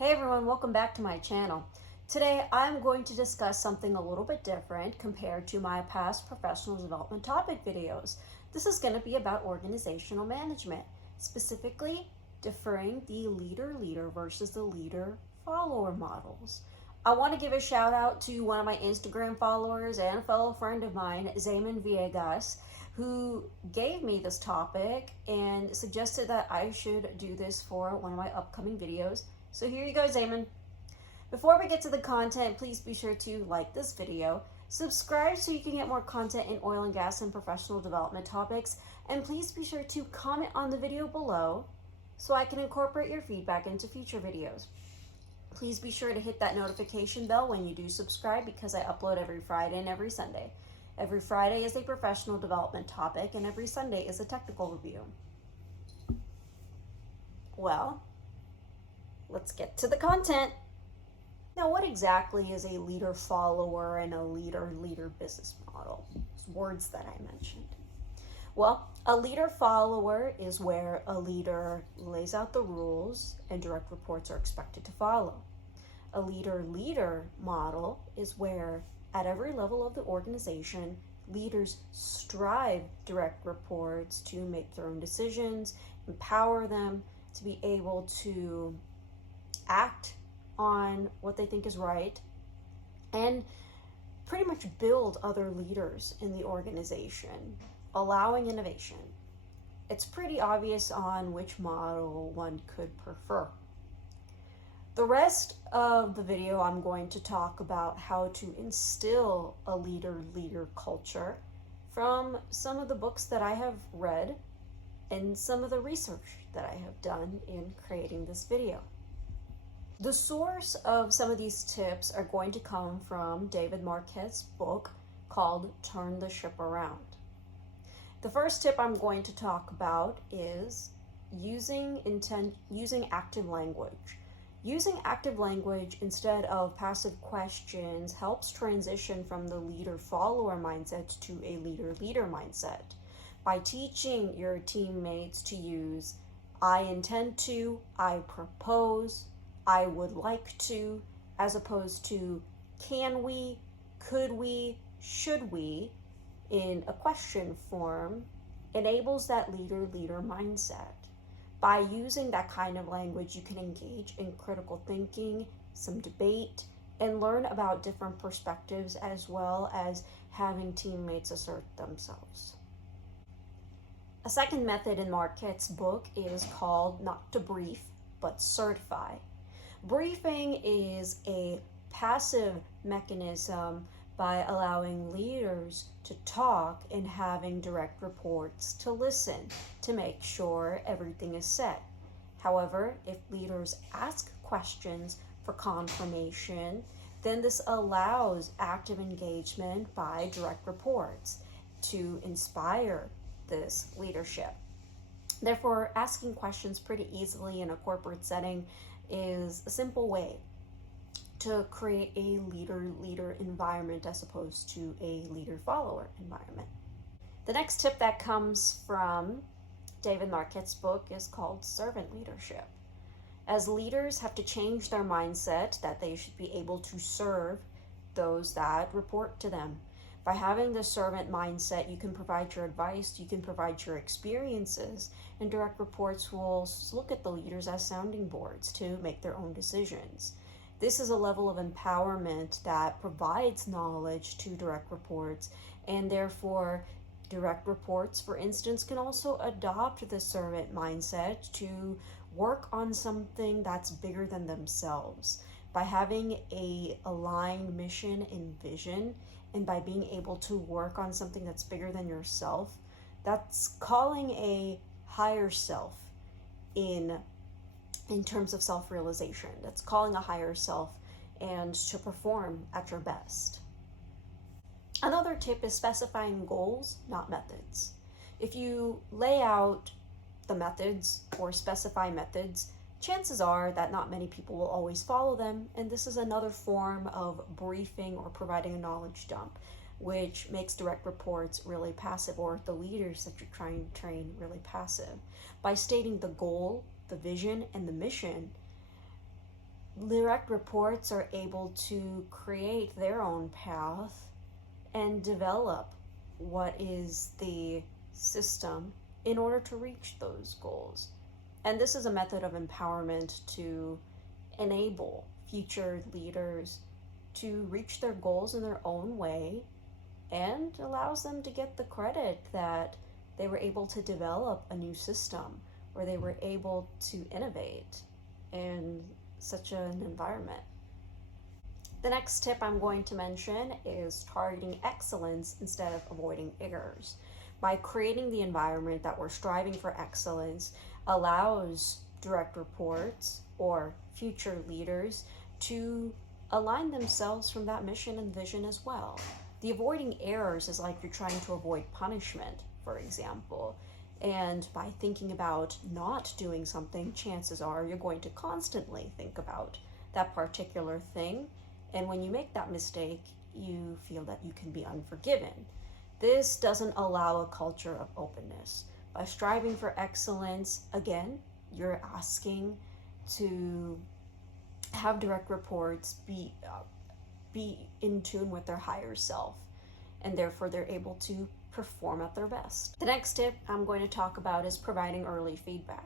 Hey everyone, welcome back to my channel. Today I'm going to discuss something a little bit different compared to my past professional development topic videos. This is going to be about organizational management, specifically differing the leader-leader versus the leader-follower models. I want to give a shout out to one of my Instagram followers and a fellow friend of mine, Zaman Viegas, who gave me this topic and suggested that I should do this for one of my upcoming videos. So here you go, Zaman. Before we get to the content, please be sure to like this video, subscribe so you can get more content in oil and gas and professional development topics, and please be sure to comment on the video below so I can incorporate your feedback into future videos. Please be sure to hit that notification bell when you do subscribe because I upload every Friday and every Sunday. Every Friday is a professional development topic and every Sunday is a technical review. Well, let's get to the content. Now, what exactly is a leader follower and a leader business model? Those words that I mentioned. Well, a leader follower is where a leader lays out the rules and direct reports are expected to follow. A leader model is where at every level of the organization, leaders strive direct reports to make their own decisions, empower them to be able to act on what they think is right, and pretty much build other leaders in the organization, allowing innovation. It's pretty obvious on which model one could prefer. The rest of the video, I'm going to talk about how to instill a leader culture from some of the books that I have read and some of the research that I have done in creating this video. The source of some of these tips are going to come from David Marquette's book called Turn the Ship Around. The first tip I'm going to talk about is using active language. Using active language instead of passive questions helps transition from the leader-follower mindset to a leader-leader mindset. By teaching your teammates to use I intend to, I propose, I would like to, as opposed to can we, could we, should we, in a question form, enables that leader mindset. By using that kind of language, you can engage in critical thinking, some debate, and learn about different perspectives as well as having teammates assert themselves. A second method in Marquette's book is called not to brief, but certify. Briefing is a passive mechanism by allowing leaders to talk and having direct reports to listen to make sure everything is set. However, if leaders ask questions for confirmation, then this allows active engagement by direct reports to inspire this leadership. Therefore, asking questions pretty easily in a corporate setting is a simple way to create a leader environment as opposed to a leader-follower environment. The next tip that comes from David Marquette's book is called servant leadership. As leaders have to change their mindset that they should be able to serve those that report to them. By having the servant mindset, you can provide your advice, you can provide your experiences, and direct reports will look at the leaders as sounding boards to make their own decisions. This is a level of empowerment that provides knowledge to direct reports, and therefore direct reports, for instance, can also adopt the servant mindset to work on something that's bigger than themselves. By having a aligned mission and vision, and by being able to work on something that's bigger than yourself, that's calling a higher self in terms of self-realization. That's calling a higher self and to perform at your best. Another tip is specifying goals, not methods. If you lay out the methods or specify methods, chances are that not many people will always follow them, and this is another form of briefing or providing a knowledge dump, which makes direct reports really passive, or the leaders that you're trying to train really passive. By stating the goal, the vision, and the mission, direct reports are able to create their own path and develop what is the system in order to reach those goals. And this is a method of empowerment to enable future leaders to reach their goals in their own way, and allows them to get the credit that they were able to develop a new system, or they were able to innovate in such an environment. The next tip I'm going to mention is targeting excellence instead of avoiding errors. By creating the environment that we're striving for excellence allows direct reports or future leaders to align themselves from that mission and vision as well. The avoiding errors is like you're trying to avoid punishment, for example. And by thinking about not doing something, chances are you're going to constantly think about that particular thing. And when you make that mistake, you feel that you can be unforgiven. This doesn't allow a culture of openness. By striving for excellence, again, you're asking to have direct reports be in tune with their higher self, and therefore they're able to perform at their best. The next tip I'm going to talk about is providing early feedback.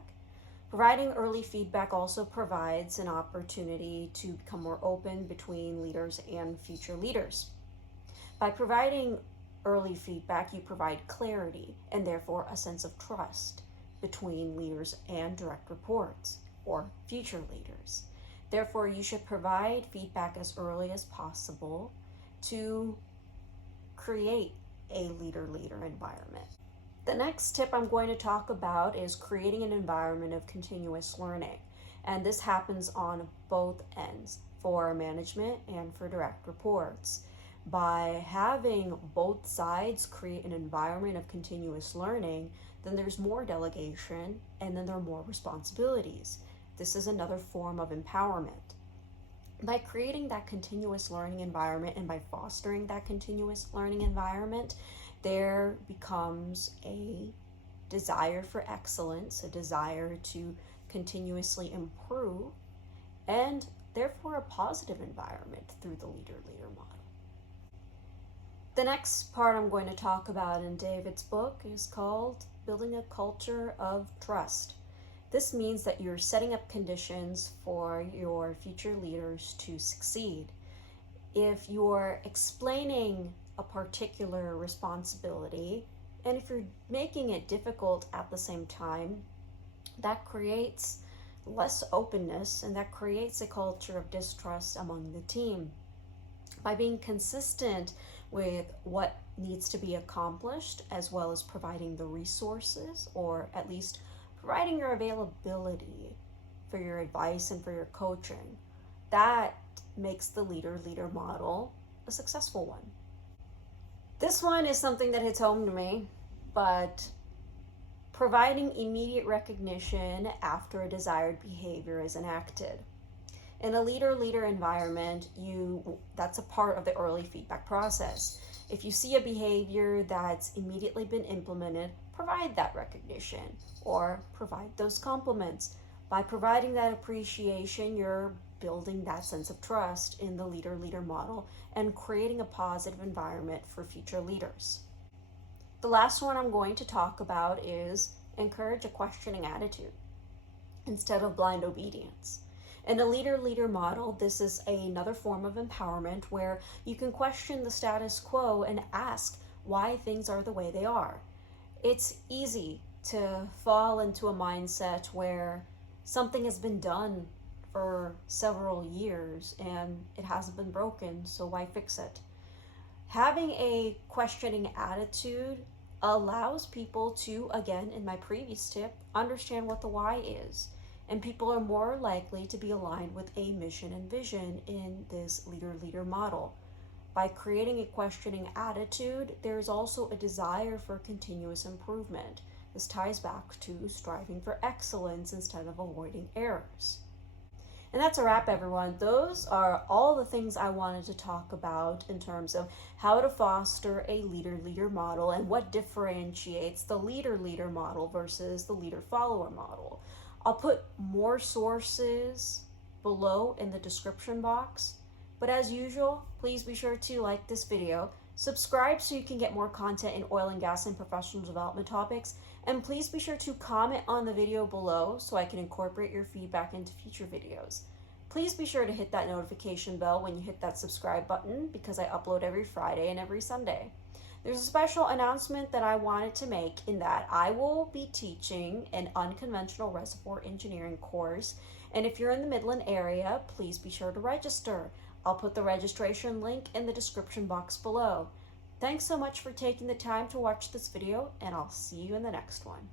Providing early feedback also provides an opportunity to become more open between leaders and future leaders. By providing early feedback, you provide clarity and therefore a sense of trust between leaders and direct reports or future leaders. Therefore, you should provide feedback as early as possible to create a leader-leader environment. The next tip I'm going to talk about is creating an environment of continuous learning. And this happens on both ends, for management and for direct reports. By having both sides create an environment of continuous learning, then there's more delegation and then there are more responsibilities. This is another form of empowerment. By creating that continuous learning environment and by fostering that continuous learning environment, there becomes a desire for excellence, a desire to continuously improve, and therefore a positive environment through the leader-leader model. The next part I'm going to talk about in David's book is called Building a Culture of Trust. This means that you're setting up conditions for your future leaders to succeed. If you're explaining a particular responsibility, and if you're making it difficult at the same time, that creates less openness and that creates a culture of distrust among the team. By being consistent with what needs to be accomplished, as well as providing the resources, or at least providing your availability for your advice and for your coaching, that makes the leader-leader model a successful one. This one is something that hits home to me, but providing immediate recognition after a desired behavior is enacted. In a leader-leader environment, that's a part of the early feedback process. If you see a behavior that's immediately been implemented, provide that recognition or provide those compliments. By providing that appreciation, you're building that sense of trust in the leader-leader model and creating a positive environment for future leaders. The last one I'm going to talk about is encourage a questioning attitude instead of blind obedience. In a leader-leader model, this is another form of empowerment where you can question the status quo and ask why things are the way they are. It's easy to fall into a mindset where something has been done for several years and it hasn't been broken, so why fix it? Having a questioning attitude allows people to, again, in my previous tip, understand what the why is. And people are more likely to be aligned with a mission and vision in this leader-leader model. By creating a questioning attitude, there is also a desire for continuous improvement. This ties back to striving for excellence instead of avoiding errors. And that's a wrap, everyone. Those are all the things I wanted to talk about in terms of how to foster a leader-leader model and what differentiates the leader-leader model versus the leader-follower model. I'll put more sources below in the description box. But as usual, please be sure to like this video, subscribe so you can get more content in oil and gas and professional development topics, and please be sure to comment on the video below so I can incorporate your feedback into future videos. Please be sure to hit that notification bell when you hit that subscribe button because I upload every Friday and every Sunday. There's a special announcement that I wanted to make in that I will be teaching an unconventional reservoir engineering course, and if you're in the Midland area, please be sure to register. I'll put the registration link in the description box below. Thanks so much for taking the time to watch this video, and I'll see you in the next one.